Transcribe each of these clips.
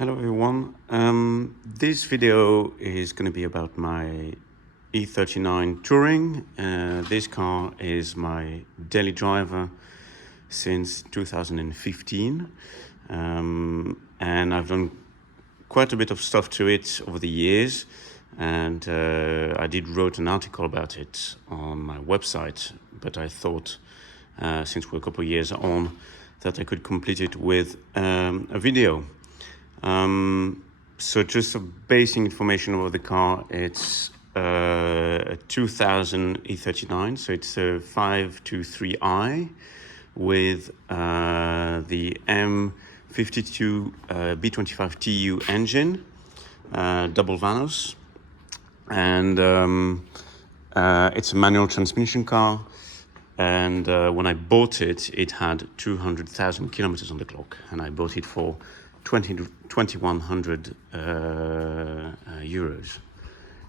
Hello everyone, this video is going to be about my e39 Touring. This car is my daily driver since 2015, and I've done quite a bit of stuff to it over the years, and I did wrote an article about it on my website, but I thought since we're a couple of years on that I could complete it with a video. So just some basic information about the car. It's a 2000 E39, so it's a 523i with the M52 B25 TU engine, double Vanos, and it's a manual transmission car. And when I bought it, it had 200,000 kilometers on the clock, and I bought it for 2,100 euros.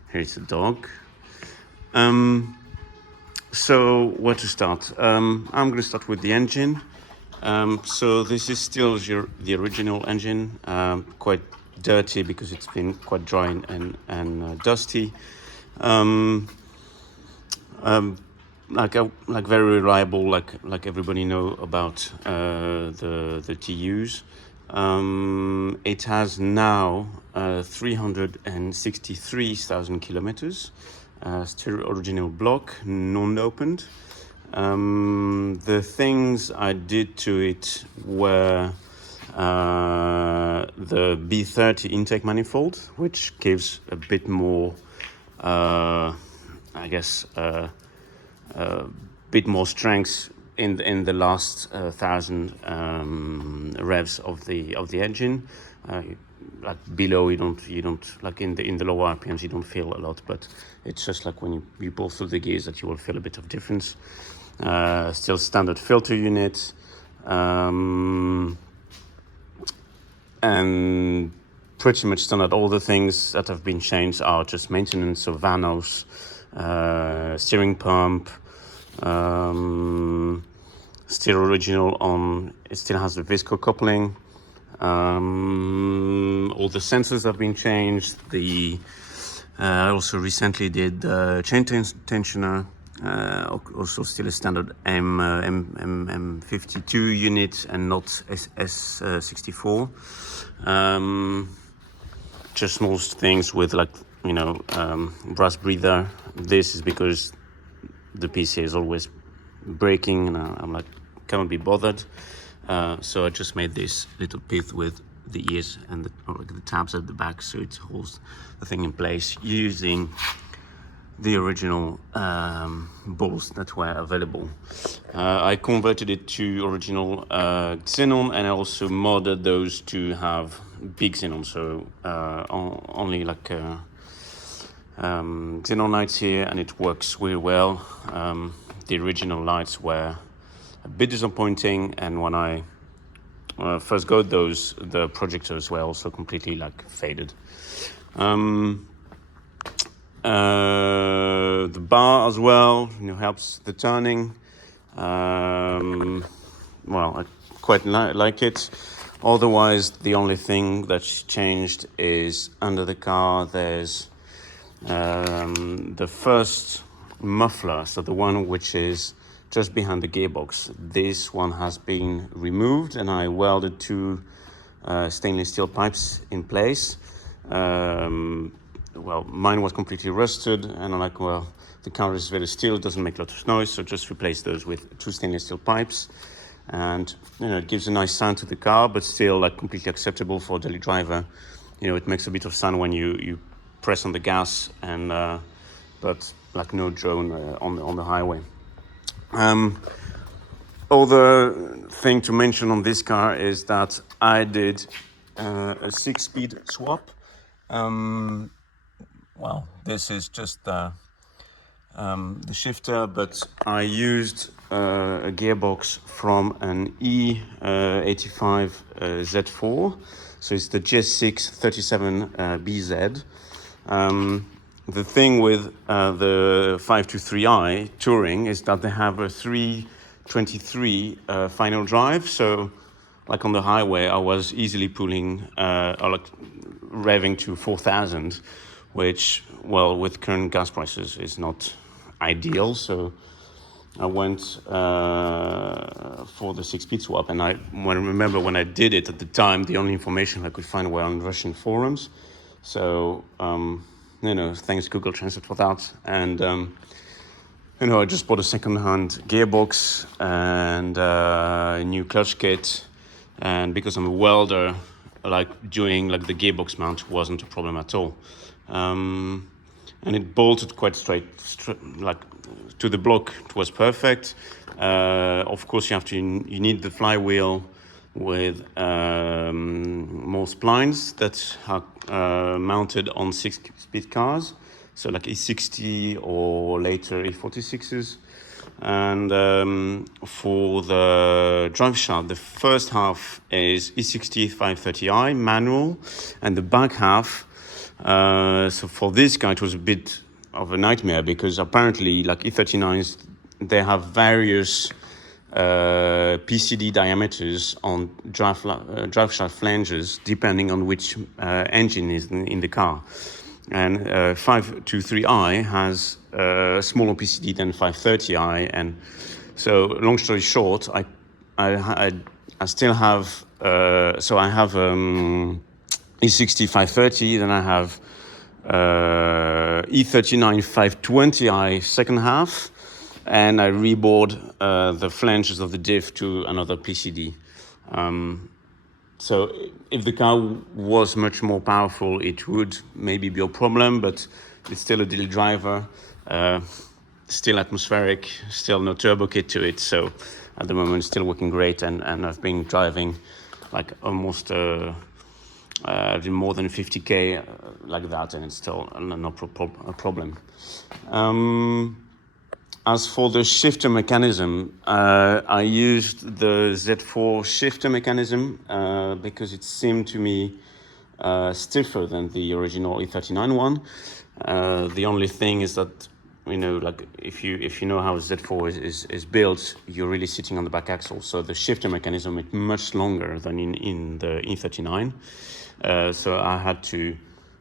Here's the dog. So where to start? I'm going to start with the engine. So this is still the original engine, quite dirty because it's been quite dry and dusty. Like very reliable, like everybody know about the TUs. It has now 363,000 kilometers, still original block, non-opened. The things I did to it were the B30 intake manifold, which gives a bit more, bit more strength in the last 1,000 revs of the engine. Like below, you don't like in the lower RPMs you don't feel a lot, but it's just like when you pull through the gears that you will feel a bit of difference. Still standard filter unit, and pretty much standard. All the things that have been changed are just maintenance of vanos, steering pump. Still original on, it still has the visco coupling. All the sensors have been changed. I also recently did chain tensioner, also still a standard M52 unit and not S64. Just most things with brass breather. This is because the PC is always breaking, and I'm like, cannot be bothered. So I just made this little pith with the ears and the tabs at the back, so it holds the thing in place using the original balls that were available. I converted it to original xenon, and I also modded those to have big xenon, so only xenon lights here, and it works really well. The original lights were a bit disappointing, and when I first got those, the projectors were also completely faded. The bar as well, helps the turning. Well, I quite like it. Otherwise, the only thing that's changed is under the car there's the first muffler, so the one which is just behind the gearbox. This one has been removed, and I welded two stainless steel pipes in place. Well, mine was completely rusted, and I'm like, well, the car is very still, it doesn't make a lot of noise, so just replace those with two stainless steel pipes. And it gives a nice sound to the car, but still completely acceptable for a daily driver. It makes a bit of sound when you press on the gas, and but no drone on the highway. Other thing to mention on this car is that I did a 6-speed swap. Well, this is just the shifter, but I used a gearbox from an e39 Z4, so it's the GS6 37BZ. The thing with the 523i Touring is that they have a 323 final drive, so like on the highway, I was easily pulling or like revving to 4,000, which, well, with current gas prices is not ideal. So I went for the 6-speed swap, and I remember when I did it at the time, the only information I could find were on Russian forums. So thanks Google Translate for that. And I just bought a second-hand gearbox and a new clutch kit. And because I'm a welder, like doing like the gearbox mount wasn't a problem at all. And it bolted quite straight like to the block. It was perfect. Of course, you need the flywheel with more splines that are mounted on 6-speed cars, so like E60 or later E46s. And for the drive shaft, the first half is E60 530i manual, and the back half. So for this guy, it was a bit of a nightmare because apparently, like E39s, they have various PCD diameters on drive shaft flanges depending on which engine is in the car. And 523i has a smaller PCD than 530i, and so long story short, I still have so I have E60 530, then I have E39 520i second half, and I rebored the flanges of the diff to another PCD. So if the car was much more powerful, it would maybe be a problem, but it's still a diesel driver, still atmospheric, still no turbo kit to it. So at the moment, it's still working great, and I've been driving like almost more than 50k like that, and it's still no problem. As for the shifter mechanism, I used the Z4 shifter mechanism because it seemed to me stiffer than the original E39 one. The only thing is that, like if you know how Z4 is built, you're really sitting on the back axle. So the shifter mechanism is much longer than in the E39. So I had to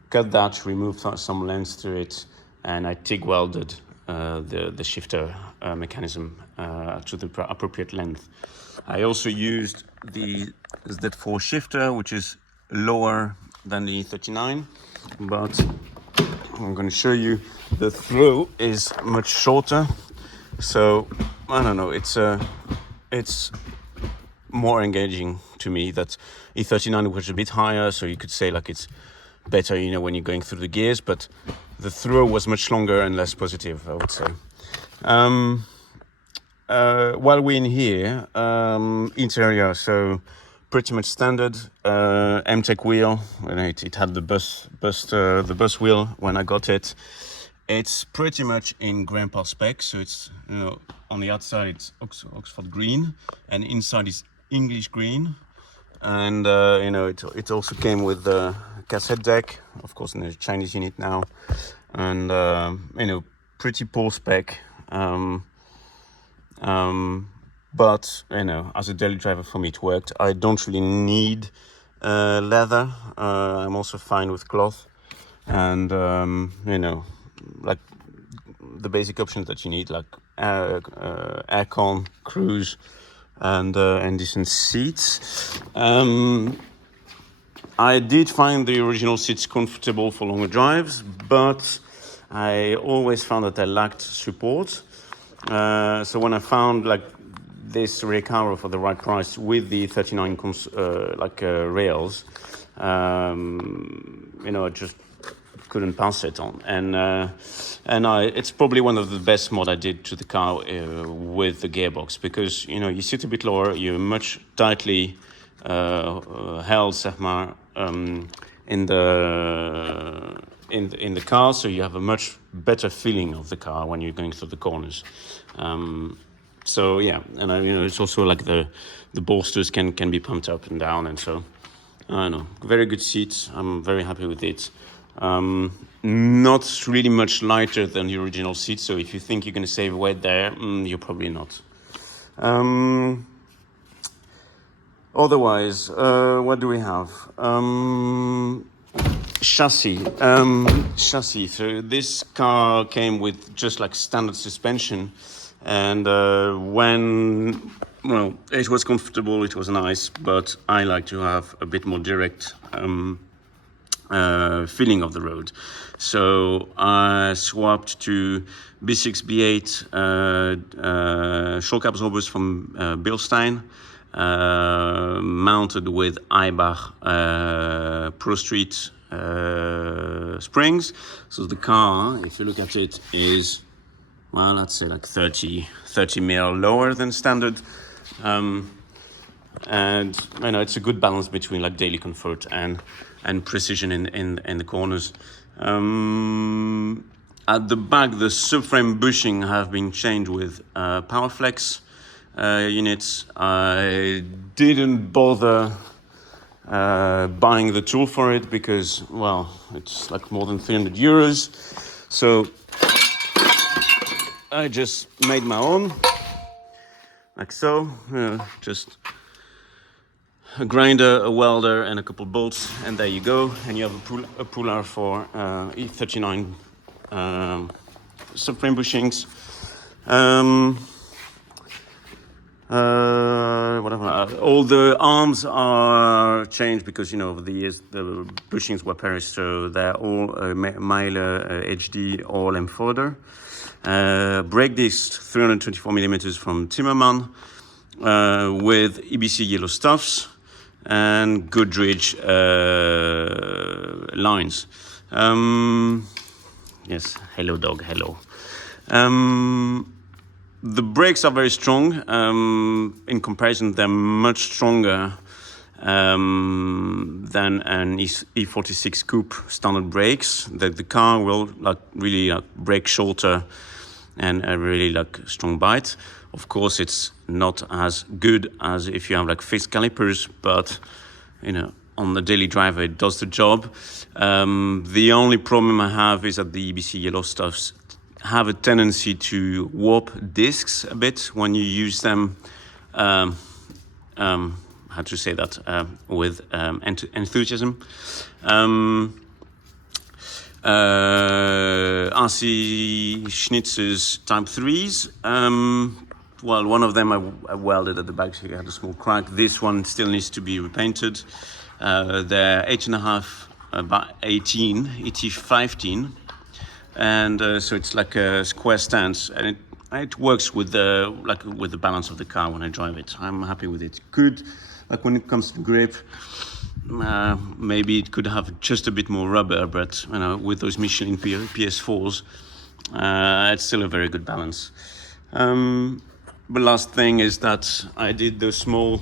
cut that, remove some lengths to it, and I TIG welded the shifter mechanism to the appropriate length. I also used the Z4 shifter, which is lower than the E39, but I'm going to show you the throw is much shorter. So I don't know, it's more engaging to me. That E39 was a bit higher, so you could say like it's better, when you're going through the gears, but the throw was much longer and less positive, I would say. While we're in here, interior, so pretty much standard M-Tech wheel. It had the bus wheel when I got it. It's pretty much in grandpa spec, so it's on the outside it's Oxford green, and inside is English green. And it also came with the cassette deck, of course, in the Chinese unit now, and pretty poor spec. But as a daily driver for me, it worked. I don't really need leather. I'm also fine with cloth, and like the basic options that you need, like aircon, cruise, and decent seats. I did find the original seats comfortable for longer drives, but I always found that I lacked support. So when I found like this Recaro for the right price with the 39 rails, I just couldn't pass it on, and it's probably one of the best mod I did to the car with the gearbox, because you sit a bit lower, you're much tightly held in the car, so you have a much better feeling of the car when you're going through the corners. So yeah, and it's also like the bolsters can be pumped up and down, and so I don't know, very good seats. I'm very happy with it. Not really much lighter than the original seat, so if you think you're going to save weight there, you're probably not. Otherwise, what do we have? Chassis. Chassis. So this car came with just like standard suspension, and well, it was comfortable, it was nice, but I like to have a bit more direct feeling of the road. So I swapped to B6, B8 shock absorbers from Bilstein, mounted with Eibach Pro Street springs. So the car, if you look at it, is, well, let's say like 30 mil lower than standard. And you know, it's a good balance between like daily comfort and precision in the corners. At the back, the subframe bushing have been changed with Powerflex units. I didn't bother buying the tool for it because, well, it's like more than 300 euros. So I just made my own, like so, just a grinder, a welder, and a couple bolts, and there you go. And you have a puller for e39 subframe bushings. Whatever. All the arms are changed because, you know, over the years the bushings were perished, so they're all Myler HD all M-Forder. Brake disc 324 millimeters from Timmerman with EBC yellow stuffs and Goodrich lines. Yes, hello dog, hello. The brakes are very strong. In comparison, they're much stronger than an E46 coupe standard brakes. The car will like really brake shorter and a really like strong bite. Of course, it's not as good as if you have like fixed calipers, but you know, on the daily driver it does the job. The only problem I have is that the EBC yellow stuffs have a tendency to warp discs a bit when you use them. How to say that with enthusiasm. RC Schnitzer's Type 3s. Well, one of them I welded at the back, so it had a small crack. This one still needs to be repainted. They're 8.5 by 18, ET15. And so it's like a square stance, and it works with the balance of the car when I drive it. I'm happy with it. Good, like when it comes to grip, maybe it could have just a bit more rubber, but you know, with those Michelin PS4s, it's still a very good balance. The last thing is that I did the small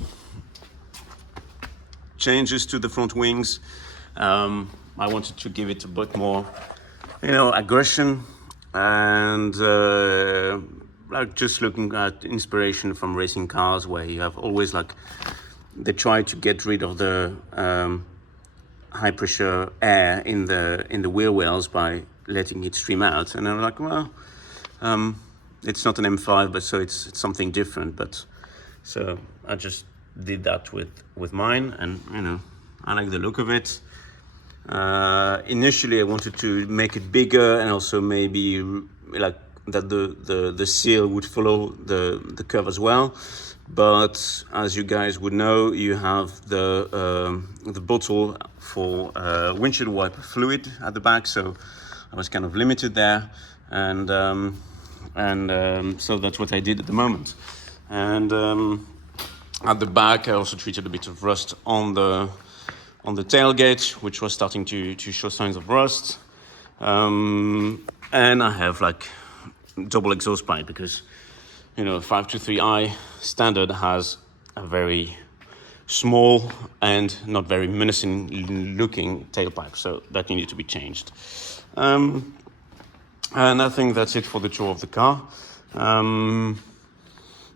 changes to the front wings. I wanted to give it a bit more, you know, aggression, and like just looking at inspiration from racing cars, where you have always like they try to get rid of the high pressure air in the wheel wells by letting it stream out. And I'm like, well, it's not an M5, but so it's something different. But so I just did that with mine, and you know, I like the look of it. Initially I wanted to make it bigger, and also maybe like that the seal would follow the curve as well. But as you guys would know, you have the bottle for windshield wiper fluid at the back, so I was kind of limited there, and so that's what I did at the moment. And at the back I also treated a bit of rust on the tailgate, which was starting to show signs of rust. And I have like double exhaust pipe because, you know, 523i standard has a very small and not very menacing looking tailpipe, so that needed to be changed. And I think that's it for the tour of the car.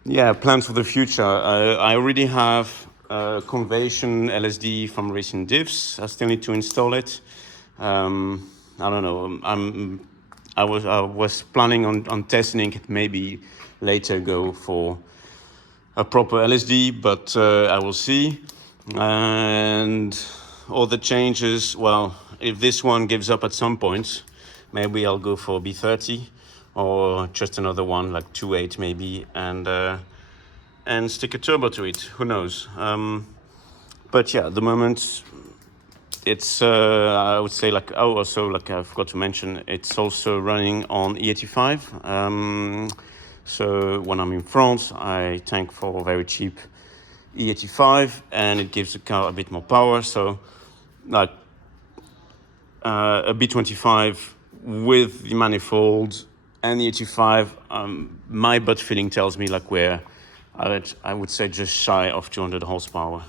Yeah, plans for the future. I already have conversion LSD from Racing Diffs. I still need to install it. I don't know. I was planning on testing it, maybe later go for a proper LSD, but I will see. And all the changes, well, if this one gives up at some point, maybe I'll go for B30 or just another one like 2.8 maybe, and stick a turbo to it. Who knows? But yeah, at the moment it's I would say like, oh, also like I forgot to mention, it's also running on E85. So when I'm in France, I tank for very cheap E85, and it gives the car a bit more power. So like a B25 with the manifold and the 85, my gut feeling tells me like I would say just shy of 200 horsepower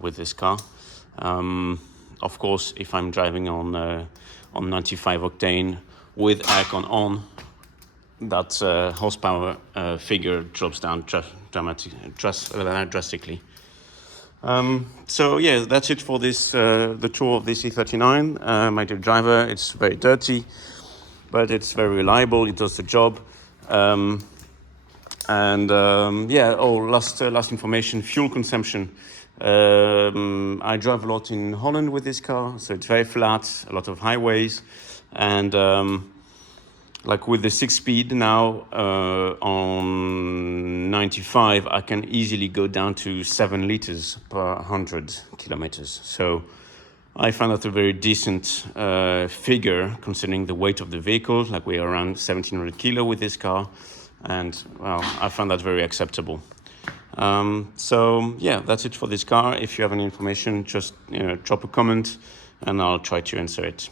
with this car. Of course, if I'm driving on 95 octane with aircon on, that horsepower figure drops down drastically. So yeah, that's it for this the tour of this E39. My dear driver, it's very dirty, but it's very reliable. It does the job. Yeah. Oh, last information: fuel consumption. I drive a lot in Holland with this car, so it's very flat, a lot of highways, and like with the 6-speed now on 95, I can easily go down to 7 liters per 100 kilometers. So I find that a very decent figure considering the weight of the vehicle. Like we're around 1,700 kilo with this car, and well, I find that very acceptable. So yeah, that's it for this car. If you have any information, just drop a comment, and I'll try to answer it.